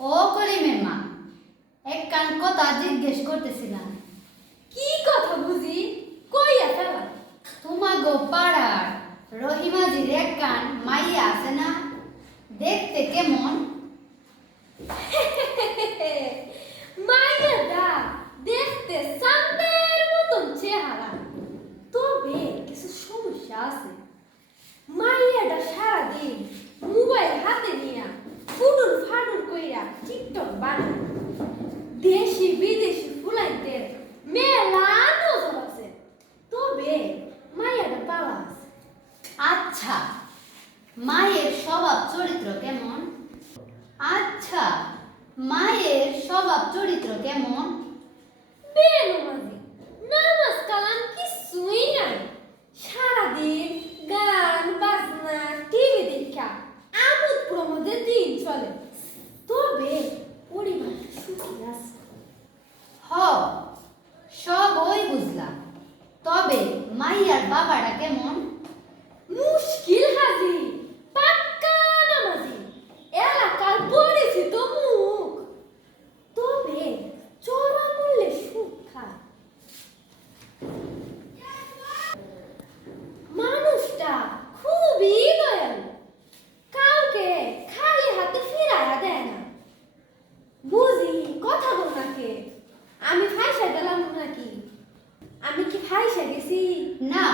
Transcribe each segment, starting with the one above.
কলিমের মা এক কান কথা জিজ্ঞেস করতেছিলাম। কি কথা বুঝি? কই ফেলা তোমা গো পাড়ার রহিমাজির এক কান মাইয়া আছে না? দেখতে কেমন? মেলা নজর তবে মায়ের আছে। আচ্ছা মায়ের স্বভাব চরিত্র কেমন? আচ্ছা মায়ের স্বভাব চরিত্র কেমন? বাবারা কেমন মুশকিল হাজি, পাক্কা নামাজি। এলাকার পরিচিত মুখ। তবে চড়া মূল্যে সুখ মানুষটা খুবই দয়াল। কাউকে খালি হাতে ফিরাইয়া দেয় না। বুঝি কথা বল নাকে? আমি ফাইসা গেলাম নাকি? আমি কি ফাইসা গেছি না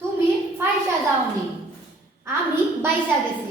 তুমি ফাইসা যাওনি আমি বাইসা গেছি।